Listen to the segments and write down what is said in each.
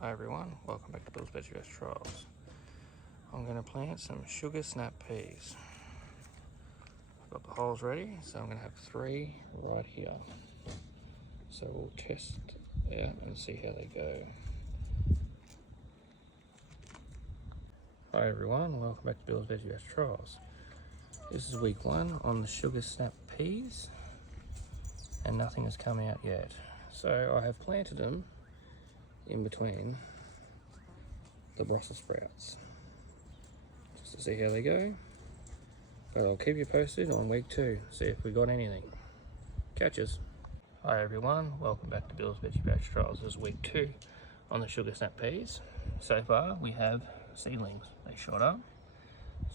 Hi everyone, welcome back to Bill's Veggie Trials. I'm going to plant some sugar snap peas. I've got the holes ready, so I'm going to have 3 right here. So we'll test out and see how they go. Hi everyone, welcome back to Bill's Veggie Trials. This is week 1 on the sugar snap peas, and nothing has come out yet. So I have planted them in between the Brussels sprouts just to see how they go, but I'll keep you posted on week 2, see if we got anything. Catches. Hi everyone, welcome back to Bill's Veggie Trials. This is week 2 on the sugar snap peas. So far we have seedlings. They shot up,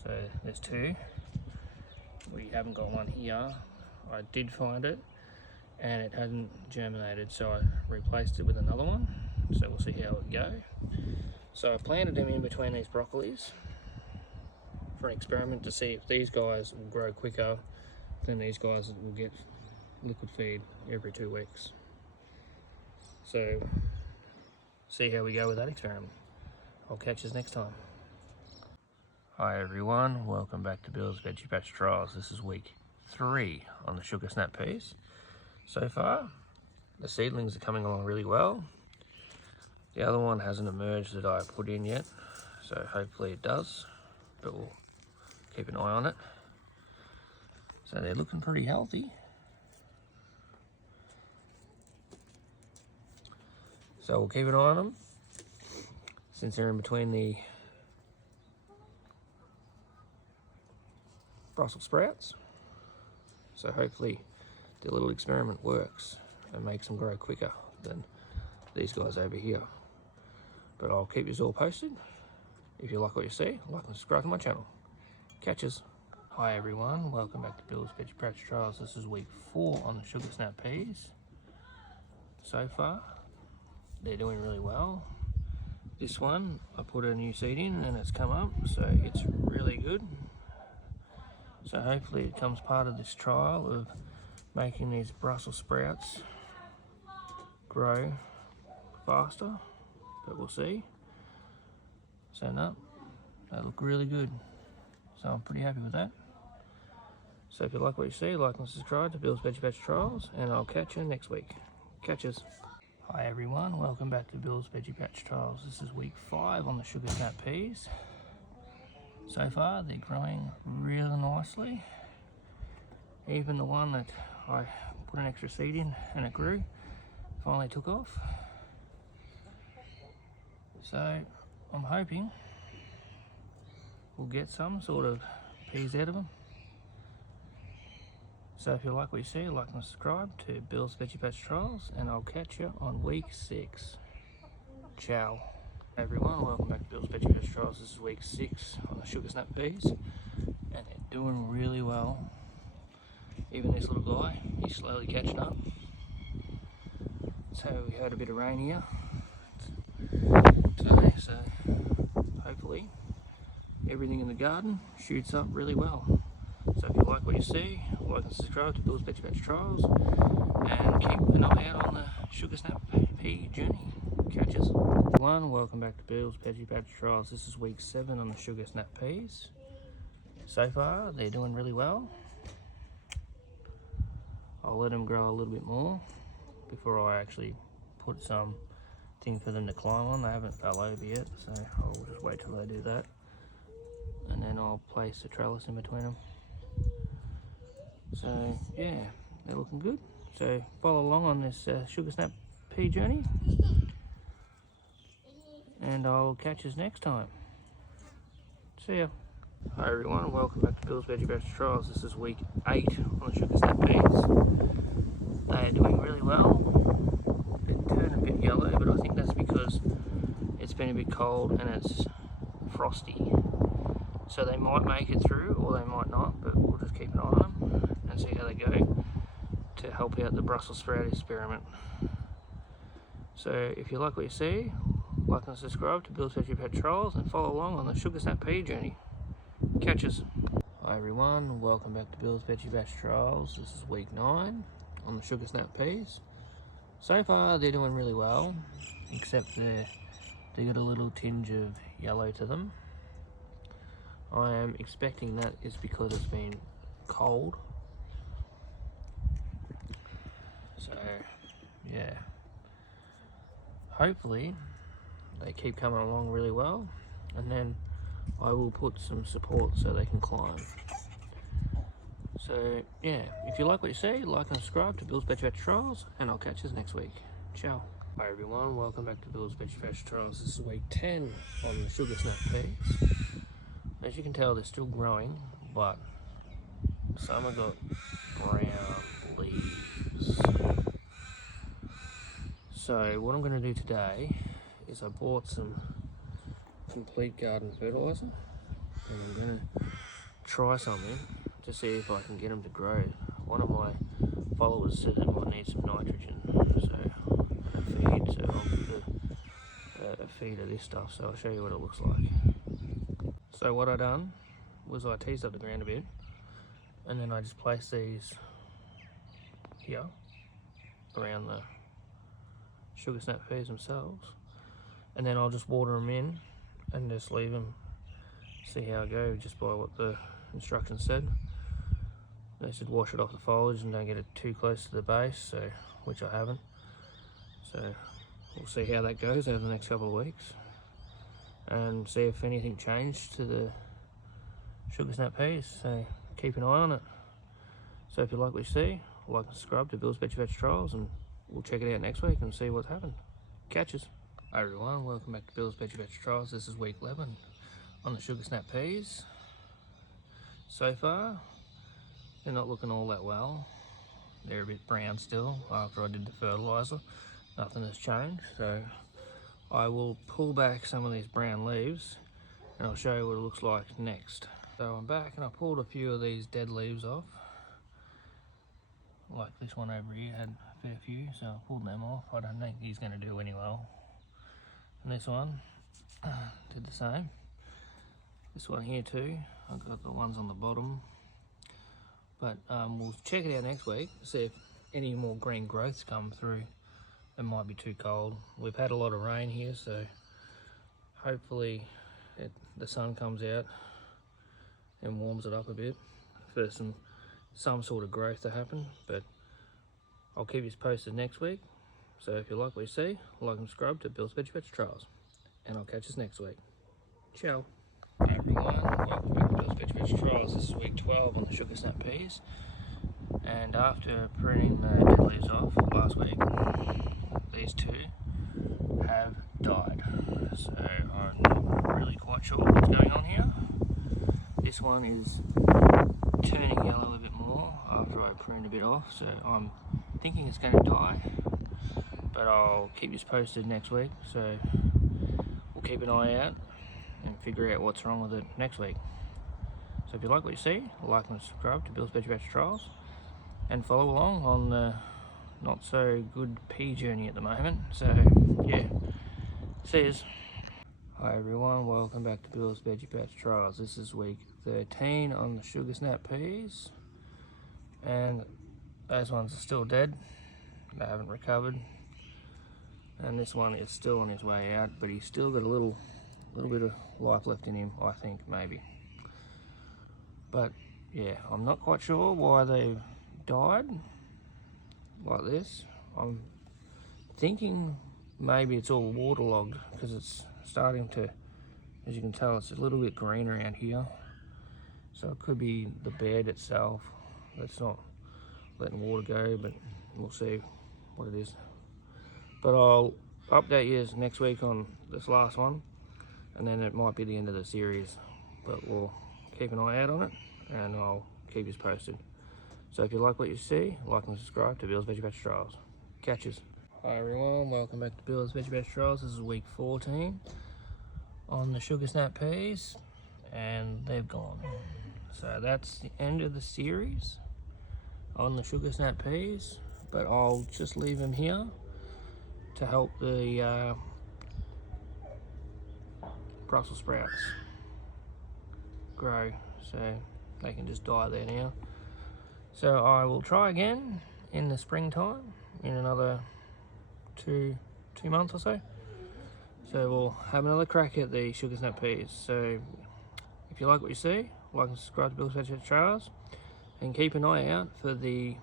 so there's 2. We haven't got one here. I did find it and it hadn't germinated, so I replaced it with another one. So we'll see how it go. So I planted them in between these broccolis for an experiment to see if these guys will grow quicker than these guys that will get liquid feed every 2 weeks. So see how we go with that experiment. I'll catch us next time. Hi everyone, welcome back to Bill's Veggie Patch Trials. This is week 3 on the sugar snap peas. So far, the seedlings are coming along really well. The other one hasn't emerged that I put in yet, so hopefully it does, but we'll keep an eye on it. So they're looking pretty healthy. So we'll keep an eye on them since they're in between the Brussels sprouts. So hopefully the little experiment works and makes them grow quicker than these guys over here. But I'll keep you all posted. If you like what you see, like and subscribe to my channel. Catches. Hi everyone, welcome back to Bill's Veggie Patch Trials. This is week 4 on the sugar snap peas. So far, they're doing really well. This one, I put a new seed in and it's come up, so it's really good. So hopefully it becomes part of this trial of making these Brussels sprouts grow faster, but we'll see. So no, they look really good. So I'm pretty happy with that. So if you like what you see, like and subscribe to Bill's Veggie Patch Trials, and I'll catch you next week. Catches. Hi everyone, welcome back to Bill's Veggie Patch Trials. This is week 5 on the sugar snap peas. So far they're growing really nicely. Even the one that I put an extra seed in and it grew, finally took off. So I'm hoping we'll get some sort of peas out of them. So if you like what you see, like and subscribe to Bill's Veggie Patch Trials, and I'll catch you on week 6. Ciao. Hey everyone, welcome back to Bill's Veggie Patch Trials. This is week 6 on the sugar snap peas, and they're doing really well. Even this little guy, he's slowly catching up. So we had a bit of rain here today, so hopefully everything in the garden shoots up really well. So if you like what you see, like and subscribe to Bill's Veggie Patch Trials, and keep an eye out on the sugar snap pea journey. Catches. Everyone, welcome back to Bill's Veggie Patch Trials. This is week 7 on the sugar snap peas. So far they're doing really well. I'll let them grow a little bit more before I actually put some thing for them to climb on. They haven't fell over yet, so I'll just wait till they do that, and then I'll place a trellis in between them. So yeah, they're looking good. So follow along on this sugar snap pea journey, and I'll catch us next time. See ya. Hi everyone, welcome back to Bill's Veggie Patch Trials. This is week 8 on the sugar snap peas. They are doing really well. They turn a bit yellow, but I think that's because it's been a bit cold and it's frosty. So they might make it through or they might not, but we'll just keep an eye on them and see how they go to help out the Brussels sprout experiment. So if you like what you see, like and subscribe to Bill's Veggie Patch Trials, and follow along on the sugar snap pea journey. Catches. Hi everyone, welcome back to Bill's Veggie Patch Trials. This is week 9 on the sugar snap peas. So far they're doing really well, except the They got a little tinge of yellow to them. I am expecting that is because it's been cold. So yeah, hopefully they keep coming along really well, and then I will put some support so they can climb. So yeah, if you like what you see, like and subscribe to Bill's Veg Trials, and I'll catch you next week. Ciao. Hi everyone, welcome back to Bill's Veg Trials. This is week 10 on the sugar snap peas. As you can tell, they're still growing, but some have got brown leaves. So what I'm going to do today is I bought some complete garden fertiliser, and I'm going to try something to see if I can get them to grow. One of my followers said it might need some nitrogen, so a feed. So I'll put a feed of this stuff. So I'll show you what it looks like. So what I done was I teased up the ground a bit, and then I just placed these here around the sugar snap peas themselves, and then I'll just water them in and just leave them, see how I go, just by what the instructions said. They said wash it off the foliage and don't get it too close to the base, so which I haven't. So we'll see how that goes over the next couple of weeks, and see if anything changed to the sugar snap peas. So keep an eye on it. So if you like what you see, like and subscribe to Bill's Veg Trials, and we'll check it out next week and see what's happened. Catches. Hi everyone, welcome back to Bill's Veg Trials. This is week 11 on the sugar snap peas. So far, they're not looking all that well. They're a bit brown still after I did the fertiliser. Nothing has changed, so I will pull back some of these brown leaves and I'll show you what it looks like next. So I'm back and I pulled a few of these dead leaves off. Like this one over here had a fair few, so I pulled them off. I don't think he's going to do any well. And this one did the same. This one here too, I've got the ones on the bottom. But we'll check it out next week, see if any more green growths come through. It might be too cold. We've had a lot of rain here, so hopefully the sun comes out and warms it up a bit for some sort of growth to happen. But I'll keep you posted next week. So if you like what you see, like and subscribe to Bill's Veg Trials, and I'll catch us next week. Ciao. Hi everyone, welcome back to Bill's Veg Trials. This is week 12 on the sugar snap peas, and after pruning the dead leaves off last week, these two have died. So I'm not really quite sure what's going on here. This one is turning yellow a bit more after I pruned a bit off, so I'm thinking it's going to die, but I'll keep you posted next week. So we'll keep an eye out and figure out what's wrong with it next week. So if you like what you see, like and subscribe to Bill's Veg Trials, and follow along on the not so good pea journey at the moment. So yeah, see yous. Hi everyone, welcome back to Bill's Veg Trials. This is week 13 on the sugar snap peas, and those ones are still dead. They haven't recovered, and this one is still on his way out, but he's still got a little bit of life left in him, I think, maybe. But yeah, I'm not quite sure why they died like this. I'm thinking maybe it's all waterlogged, because it's starting to, as you can tell, it's a little bit green around here. So it could be the bed itself that's not letting water go, but we'll see what it is. But I'll update you next week on this last one, and then it might be the end of the series, but we'll keep an eye out on it and I'll keep you posted. So if you like what you see, like and subscribe to Bill's Veg Trials. Catches. Hi everyone, welcome back to Bill's Veg Trials. This is week 14 on the sugar snap peas, and they've gone. So that's the end of the series on the sugar snap peas, but I'll just leave them here to help the Brussels sprouts grow, so they can just die there now. So I will try again in the springtime, in another two months or so. So we'll have another crack at the sugar snap peas. So if you like what you see, like and subscribe to Bill's Veg Trails, and keep an eye out for the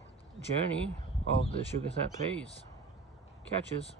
journey of the sugar snap peas. Catches.